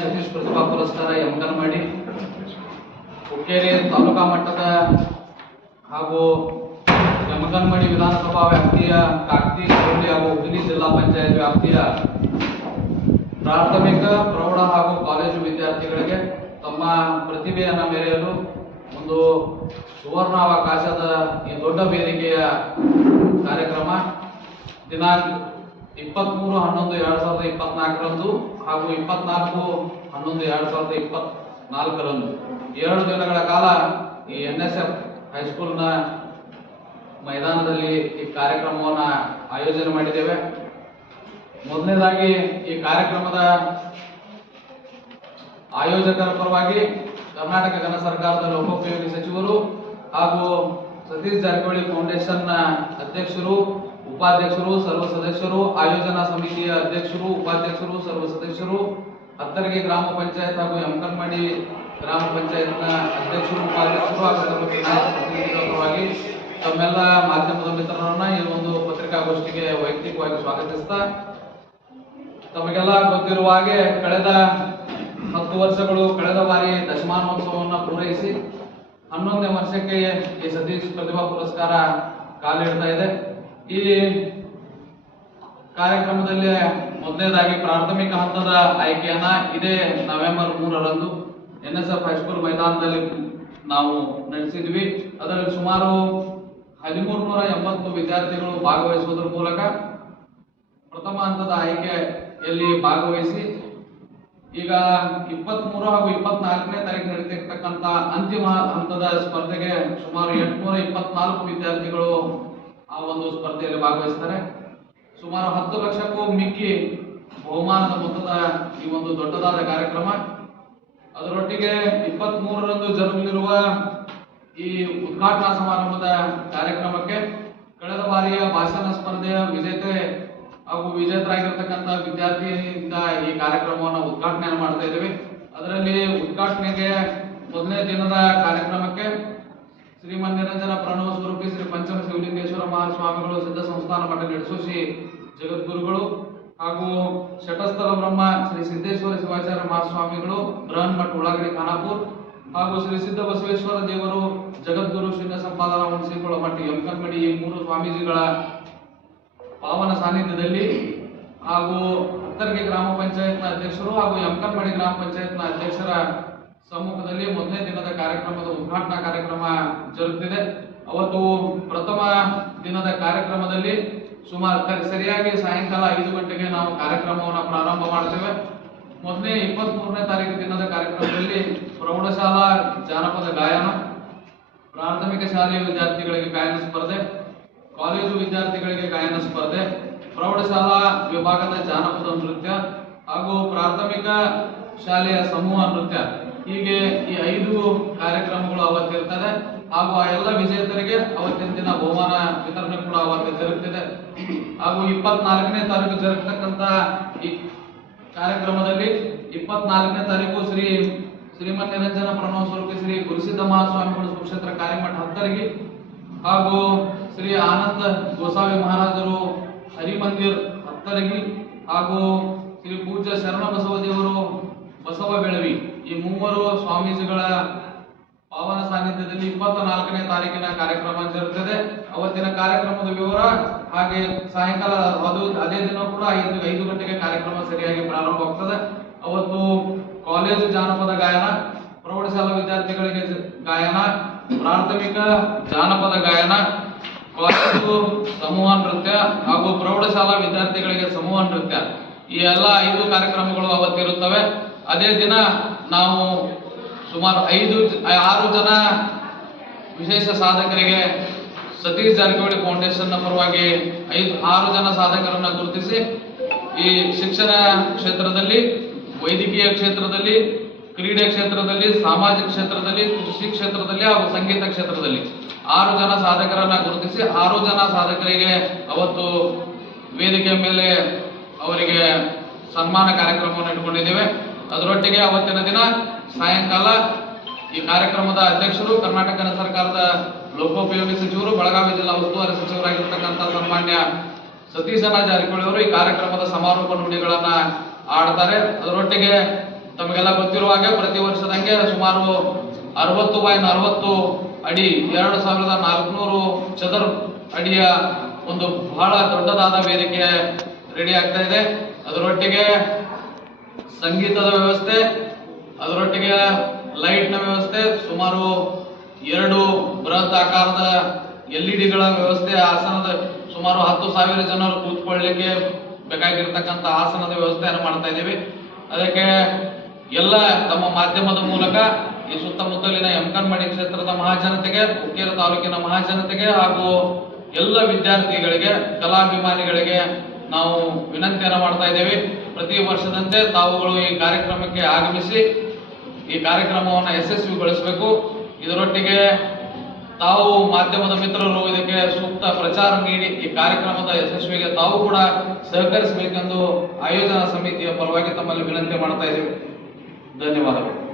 ಸತೀಶ್ ಪ್ರತಿಭಾ ಪುರಸ್ಕಾರ ಮಾಡಿ. ಹುಕ್ಕೇರಿ ತಾಲೂಕಾ ಮಟ್ಟದ ಹಾಗೂ ಯಮಗನಮಡಿ ವಿಧಾನಸಭಾ ವ್ಯಾಪ್ತಿಯ ಕಾಕ್ತಿ ಕರೋಲಿ ಹಾಗೂ ಹುಬ್ಬಳ್ಳಿ ಜಿಲ್ಲಾ ಪಂಚಾಯತ್ ವ್ಯಾಪ್ತಿಯ ಪ್ರಾಥಮಿಕ, ಪ್ರೌಢ ಹಾಗೂ ಕಾಲೇಜು ವಿದ್ಯಾರ್ಥಿಗಳಿಗೆ ತಮ್ಮ ಪ್ರತಿಭೆಯನ್ನು ಮೆರೆಯಲು ಒಂದು ಸುವರ್ಣಾವಕಾಶದ ಈ ದೊಡ್ಡ ವೇದಿಕೆಯ ಕಾರ್ಯಕ್ರಮ ದಿನಾಂಕ ಇಪ್ಪತ್ತ್ಮೂರು ಹನ್ನೊಂದು, ಎರಡು ಸಾವಿರದ ಇಪ್ಪತ್ನಾಲ್ಕರಂದು ಹಾಗೂ ಇಪ್ಪತ್ನಾಲ್ಕು, ಹನ್ನೊಂದು, ಎರಡು ಸಾವಿರದ ಇಪ್ಪತ್ನಾಲ್ಕರಂದು. ಎರಡು ದಿನಗಳ ಕಾಲ ಈ ಎನ್ ಎಸ್ ಎಫ್ ಹೈಸ್ಕೂಲ್ನ ಮೈದಾನದಲ್ಲಿ ಈ ಕಾರ್ಯಕ್ರಮವನ್ನು ಆಯೋಜನೆ ಮಾಡಿದ್ದೇವೆ. ಮೊದಲನೇದಾಗಿ ಈ ಕಾರ್ಯಕ್ರಮದ ಆಯೋಜಕರ ಪರವಾಗಿ ಕರ್ನಾಟಕ ಜನ ಸರ್ಕಾರದ ಲೋಕೋಪಯೋಗಿ ಸಚಿವರು ಹಾಗೂ ಸತೀಶ್ ಜಾರಕಿಹೊಳಿ ಫೌಂಡೇಶನ್ನ ಅಧ್ಯಕ್ಷರು ಉಪಾಧ್ಯಕ್ಷರು, ಸರ್ವ ಸದಸ್ಯರು, ಆಯೋಜನಾ ಸಮಿತಿಯ ಅಧ್ಯಕ್ಷರು, ಉಪಾಧ್ಯಕ್ಷರು, ಸರ್ವ ಸದಸ್ಯರು, ಹತ್ತರಿಗೆ ಗ್ರಾಮ ಪಂಚಾಯತ್ ಹಾಗೂ ಯಮಕನ್ಮಡಿ ಗ್ರಾಮ ಪಂಚಾಯತ್ನ ಅಧ್ಯಕ್ಷರು, ಉಪಾಧ್ಯಕ್ಷರು ಹಾಗೂ ಪರವಾಗಿ ತಮ್ಮೆಲ್ಲ ಮಾಧ್ಯಮದ ಮಿತ್ರರನ್ನ ಈ ಒಂದು ಪತ್ರಿಕಾಗೋಷ್ಠಿಗೆ ವೈಯಕ್ತಿಕವಾಗಿ ಸ್ವಾಗತಿಸ್ತಾ, ತಮಗೆಲ್ಲ ಗೊತ್ತಿರುವ ಹಾಗೆ ಕಳೆದ ಹತ್ತು ವರ್ಷಗಳು, ಕಳೆದ ಬಾರಿ ದಶಮಾನೋತ್ಸವವನ್ನು ಪೂರೈಸಿ, ಹನ್ನೊಂದನೇ ವರ್ಷಕ್ಕೆ ಈ ಸತೀಶ್ ಪ್ರತಿಭಾ ಪುರಸ್ಕಾರ ಕಾಲಿಡ್ತಾ ಇದೆ. ಈ ಕಾರ್ಯಕ್ರಮದಲ್ಲಿ ಮೊದಲನೇದಾಗಿ ಪ್ರಾಥಮಿಕ ಹಂತದ ಆಯ್ಕೆಯನ್ನ ಇದೇ ನವೆಂಬರ್ ಮೂರರಂದು ಎನ್ ಎಸ್ ಎಫ್ ಹೈಸ್ಕೂಲ್ ಮೈದಾನದಲ್ಲಿ ನಾವು ನಡೆಸಿದ್ವಿ. ಅದರಲ್ಲಿ ಸುಮಾರು ಹದಿಮೂರು ನೂರ ಎಂಬತ್ತು ವಿದ್ಯಾರ್ಥಿಗಳು ಭಾಗವಹಿಸುವುದರ ಮೂಲಕ ಪ್ರಥಮ ಹಂತದ ಆಯ್ಕೆಯಲ್ಲಿ ಭಾಗವಹಿಸಿ ಈಗ ಇಪ್ಪತ್ಮೂರು ಹಾಗೂ ಇಪ್ಪತ್ನಾಲ್ಕನೇ ತಾರೀಕು ನಡೀತಿರ್ತಕ್ಕಂಥ ಅಂತಿಮ ಹಂತದ ಸ್ಪರ್ಧೆಗೆ ಸುಮಾರು ಎಂಟುನೂರ ಇಪ್ಪತ್ನಾಲ್ಕು ವಿದ್ಯಾರ್ಥಿಗಳು ಆ ಒಂದು ಸ್ಪರ್ಧೆಯಲ್ಲಿ ಭಾಗವಹಿಸ್ತಾರೆ. ಸುಮಾರು ಹತ್ತು ಲಕ್ಷಕ್ಕೂ ಮಿಕ್ಕಿ ಬಹುಮಾನದ ಮೊತ್ತದ ಈ ಒಂದು ದೊಡ್ಡದಾದ ಕಾರ್ಯಕ್ರಮ. ಅದರೊಟ್ಟಿಗೆ ಇಪ್ಪತ್ತ್ ಮೂರರಂದು ಜರುಗಲಿರುವ ಈ ಉದ್ಘಾಟನಾ ಸಮಾರಂಭದ ಕಾರ್ಯಕ್ರಮಕ್ಕೆ ಕಳೆದ ಬಾರಿಯ ಭಾಷಣ ಸ್ಪರ್ಧೆಯ ವಿಜೇತೆ ಹಾಗೂ ವಿಜೇತರಾಗಿರ್ತಕ್ಕಂಥ ವಿದ್ಯಾರ್ಥಿಯಿಂದ ಈ ಕಾರ್ಯಕ್ರಮವನ್ನು ಉದ್ಘಾಟನೆ ಮಾಡ್ತಾ ಇದ್ದೀವಿ. ಅದರಲ್ಲಿ ಉದ್ಘಾಟನೆಗೆ ಮೊದಲನೇ ದಿನದ ಕಾರ್ಯಕ್ರಮಕ್ಕೆ ಶ್ರೀಮನ್ ನಿರಂಜನ ಪ್ರಣವ ಸ್ವರೂಪಿ ಶ್ರೀ ಪಂಚಮ ಶಿವಲಿಂಗೇಶ್ವರ ಮಹಾಸ್ವಾಮಿಗಳು ಸಿದ್ಧ ಸಂಸ್ಥಾನ ಮಠ ನಡೆಸೋಶಿ ಜಗದ್ಗುರುಗಳು ಹಾಗೂ ಶಟಸ್ಥಲ ಬ್ರಹ್ಮ ಶ್ರೀ ಸಿದ್ದೇಶ್ವರ ಶಿವಾಚಾರ್ಯ ಮಹಾಸ್ವಾಮಿಗಳು ಬೃಹನ್ ಮಠ ಉಳ್ಳಾಗಡಿ ಖಾನಾಪುರ್ ಹಾಗೂ ಶ್ರೀ ಸಿದ್ಧ ಬಸವೇಶ್ವರ ದೇವರು ಜಗದ್ಗುರು ಶೂನ್ಯ ಸಂಪಾದನಾ ಹುಣಸಿಕೊಳ್ಳ ಮಠ ಎಂಕಂಗಡಿ ಈ ಮೂರು ಸ್ವಾಮೀಜಿಗಳ ಪಾವನ ಸಾನ್ನಿಧ್ಯದಲ್ಲಿ ಹಾಗೂ ಹತ್ತರ್ಗೆ ಗ್ರಾಮ ಪಂಚಾಯತ್ನ ಅಧ್ಯಕ್ಷರು ಹಾಗೂ ಎಂಕಂಗಡಿ ಗ್ರಾಮ ಪಂಚಾಯತ್ನ ಅಧ್ಯಕ್ಷರ ಸಮ್ಮುಖದಲ್ಲಿ ಮೊದಲನೇ ದಿನದ ಕಾರ್ಯಕ್ರಮದ ಉದ್ಘಾಟನಾ ಕಾರ್ಯಕ್ರಮ ಜರುಗುತ್ತಿದೆ ಅವತ್ತು ಪ್ರಥಮ ದಿನದ ಕಾರ್ಯಕ್ರಮದಲ್ಲಿ ಸುಮಾರು ಸರಿಯಾಗಿ ಸಾಯಂಕಾಲ ಐದು ಗಂಟೆಗೆ ನಾವು ಕಾರ್ಯಕ್ರಮವನ್ನು ಪ್ರಾರಂಭ ಮಾಡ್ತೇವೆ. ಮೊದಲನೇ ಇಪ್ಪತ್ತ್ ಮೂರನೇ ತಾರೀಕು ದಿನದ ಕಾರ್ಯಕ್ರಮದಲ್ಲಿ ಪ್ರೌಢಶಾಲಾ ಜಾನಪದ ಗಾಯನ, ಪ್ರಾಥಮಿಕ ಶಾಲೆಯ ವಿದ್ಯಾರ್ಥಿಗಳಿಗೆ ಗಾಯನ ಸ್ಪರ್ಧೆ, ಕಾಲೇಜು ವಿದ್ಯಾರ್ಥಿಗಳಿಗೆ ಗಾಯನ ಸ್ಪರ್ಧೆ, ಪ್ರೌಢಶಾಲಾ ವಿಭಾಗದ ಜಾನಪದ ನೃತ್ಯ ಹಾಗೂ ಪ್ರಾಥಮಿಕ ಶಾಲೆಯ ಸಮೂಹ ನೃತ್ಯ. ಹೀಗೆ ಈ ಐದು ಕಾರ್ಯಕ್ರಮಗಳು ಅವತ್ತಿರ್ತದೆ. ಹಾಗೂ ಆ ಎಲ್ಲ ವಿಜೇತರಿಗೆ ಅವತ್ತಿನ ದಿನ ಬಹುಮಾನ ವಿತರಣೆ ಕೂಡ ಅವತ್ತು ಜರುಗ್ತಿದೆ. ಹಾಗೂ ಇಪ್ಪತ್ನಾಲ್ಕನೇ ತಾರೀಕು ಜರುಗತಕ್ಕಂತ ಈ ಕಾರ್ಯಕ್ರಮದಲ್ಲಿ ಇಪ್ಪತ್ನಾಲ್ಕನೇ ತಾರೀಕು ಶ್ರೀ ಶ್ರೀಮನ್ ನಿರಂಜನ ಪ್ರಣವ ಸ್ವರೂಪಿ ಶ್ರೀ ಗುರುಸಿದ್ಧ ಮಹಾಸ್ವಾಮಿಗಳು ಸುಕ್ಷೇತ್ರ ಕಾರ್ಯಮಠ ಹತ್ತರಿಗೆ ಹಾಗೂ ಶ್ರೀ ಆನಂದ ಗೋಸಾವಿ ಮಹಾರಾಜರು ಹರಿಮಂದಿರ್ ಹತ್ತರಿಗೆ ಹಾಗೂ ಶ್ರೀ ಪೂಜ್ಯ ಶರಣ ಬಸವ ದೇವರು ಬಸವ ಬೆಳವಿ. ಈ ಮೂವರು ಸ್ವಾಮೀಜಿಗಳ ಪಾವನ ಸಾನ್ನಿಧ್ಯದಲ್ಲಿ ಇಪ್ಪತ್ತ ನಾಲ್ಕನೇ ತಾರೀಕಿನ ಕಾರ್ಯಕ್ರಮ ಜರುಗುತ್ತದೆ ಅವತ್ತಿನ ಕಾರ್ಯಕ್ರಮದ ವಿವರ ಹಾಗೆ ಸಾಯಂಕಾಲ ಅದು ಅದೇ ದಿನ ಕೂಡ ಐದು ಐದು ಗಂಟೆಗೆ ಕಾರ್ಯಕ್ರಮ ಸರಿಯಾಗಿ ಪ್ರಾರಂಭವಾಗ್ತದೆ ಅವತ್ತು ಕಾಲೇಜು ಜಾನಪದ ಗಾಯನ ಪ್ರೌಢಶಾಲಾ ವಿದ್ಯಾರ್ಥಿಗಳಿಗೆ ಗಾಯನ, ಪ್ರಾಥಮಿಕ ಜಾನಪದ ಗಾಯನ, ಕಾಲೇಜು ಸಮೂಹ ನೃತ್ಯ ಹಾಗೂ ಪ್ರೌಢಶಾಲಾ ವಿದ್ಯಾರ್ಥಿಗಳಿಗೆ ಸಮೂಹ ನೃತ್ಯ. ಈ ಎಲ್ಲ ಐದು ಕಾರ್ಯಕ್ರಮಗಳು ಅವತ್ತಿರುತ್ತವೆ. ಅದೇ ದಿನ ನಾವು ಸುಮಾರು ಐದು ಆರು ಜನ ವಿಶೇಷ ಸಾಧಕರಿಗೆ ಸತೀಶ್ ಜಾರಕಿಹೊಳಿ ಫೌಂಡೇಶನ್ನ ಪರವಾಗಿ ಐದು, ಆರು ಜನ ಸಾಧಕರನ್ನ ಗುರುತಿಸಿ ಈ ಶಿಕ್ಷಣ ಕ್ಷೇತ್ರದಲ್ಲಿ, ವೈದ್ಯಕೀಯ ಕ್ಷೇತ್ರದಲ್ಲಿ, ಕ್ರೀಡೆ ಕ್ಷೇತ್ರದಲ್ಲಿ, ಸಾಮಾಜಿಕ ಕ್ಷೇತ್ರದಲ್ಲಿ, ಕೃಷಿ ಕ್ಷೇತ್ರದಲ್ಲಿ ಹಾಗೂ ಸಂಗೀತ ಕ್ಷೇತ್ರದಲ್ಲಿ ಆರು ಜನ ಸಾಧಕರನ್ನ ಗುರುತಿಸಿ ಆರು ಜನ ಸಾಧಕರಿಗೆ ಅವತ್ತು ವೇದಿಕೆ ಮೇಲೆ ಅವರಿಗೆ ಸನ್ಮಾನ ಕಾರ್ಯಕ್ರಮವನ್ನು ಇಟ್ಕೊಂಡಿದ್ದೇವೆ ಅದರೊಟ್ಟಿಗೆ ಅವತ್ತಿನ ದಿನ ಸಾಯಂಕಾಲ ಈ ಕಾರ್ಯಕ್ರಮದ ಅಧ್ಯಕ್ಷರು ಕರ್ನಾಟಕ ಸರ್ಕಾರದ ಲೋಕೋಪಯೋಗಿ ಸಚಿವರು, ಬೆಳಗಾವಿ ಜಿಲ್ಲಾ ಉಸ್ತುವಾರಿ ಸಚಿವರಾಗಿರ್ತಕ್ಕಂಥ ಸನ್ಮಾನ್ಯ ಸತೀಶನ ಜಾರಕಿಹೊಳಿ ಅವರು ಈ ಕಾರ್ಯಕ್ರಮದ ಸಮಾರೋಪ ನುಡಿಗಳನ್ನ ಆಡ್ತಾರೆ. ಅದರೊಟ್ಟಿಗೆ ತಮಗೆಲ್ಲ ಗೊತ್ತಿರುವ ಹಾಗೆ ಪ್ರತಿ ವರ್ಷದಂಗೆ ಸುಮಾರು ಅರವತ್ತು ಬೈ ನಲವತ್ತು ಅಡಿ, ಎರಡು ಸಾವಿರದ ನಾಲ್ಕುನೂರು ಚದರ ಅಡಿಯ ಒಂದು ಬಹಳ ದೊಡ್ಡದಾದ ವೇದಿಕೆ ರೆಡಿ ಆಗ್ತಾ ಇದೆ. ಅದರೊಟ್ಟಿಗೆ ಸಂಗೀತದ ವ್ಯವಸ್ಥೆ, ಅದರೊಟ್ಟಿಗೆ ಲೈಟ್ನ ವ್ಯವಸ್ಥೆ, ಸುಮಾರು ಎರಡು ಬೃಹತ್ ಆಕಾರದ ಎಲ್ ಇ ಡಿಗಳ ವ್ಯವಸ್ಥೆ, ಆಸನದ ಸುಮಾರು ಹತ್ತು ಸಾವಿರ ಜನರು ಕೂತ್ಕೊಳ್ಳಲಿಕ್ಕೆ ಬೇಕಾಗಿರ್ತಕ್ಕಂಥ ಆಸನದ ವ್ಯವಸ್ಥೆಯನ್ನು ಮಾಡ್ತಾ ಇದ್ದೀವಿ. ಅದಕ್ಕೆ ಎಲ್ಲ ತಮ್ಮ ಮಾಧ್ಯಮದ ಮೂಲಕ ಈ ಸುತ್ತಮುತ್ತಲಿನ ಎಂಕನ್ಮಡಿ ಕ್ಷೇತ್ರದ ಮಹಾಜನತೆಗೆ ಹುಕ್ಕೇರಿ ತಾಲೂಕಿನ ಮಹಾಜನತೆಗೆ ಹಾಗೂ ಎಲ್ಲ ವಿದ್ಯಾರ್ಥಿಗಳಿಗೆ, ಕಲಾಭಿಮಾನಿಗಳಿಗೆ ನಾವು ವಿನಂತಿಯನ್ನು ಮಾಡ್ತಾ ಇದ್ದೇವೆ. ಪ್ರತಿ ವರ್ಷದಂತೆ ತಾವುಗಳು ಈ ಕಾರ್ಯಕ್ರಮಕ್ಕೆ ಆಗಮಿಸಿ ಈ ಕಾರ್ಯಕ್ರಮವನ್ನು ಯಶಸ್ವಿಗೊಳಿಸಬೇಕು ಇದರೊಟ್ಟಿಗೆ ತಾವು ಮಾಧ್ಯಮದ ಮಿತ್ರರು ಇದಕ್ಕೆ ಸೂಕ್ತ ಪ್ರಚಾರ ನೀಡಿ ಈ ಕಾರ್ಯಕ್ರಮದ ಯಶಸ್ವಿಗೆ ತಾವು ಕೂಡ ಸಹಕರಿಸಬೇಕೆಂದು ಆಯೋಜನಾ ಸಮಿತಿಯ ಪರವಾಗಿ ತಮ್ಮಲ್ಲಿ ವಿನಂತಿ ಮಾಡ್ತಾ ಇದ್ದೇವೆ. ಧನ್ಯವಾದಗಳು.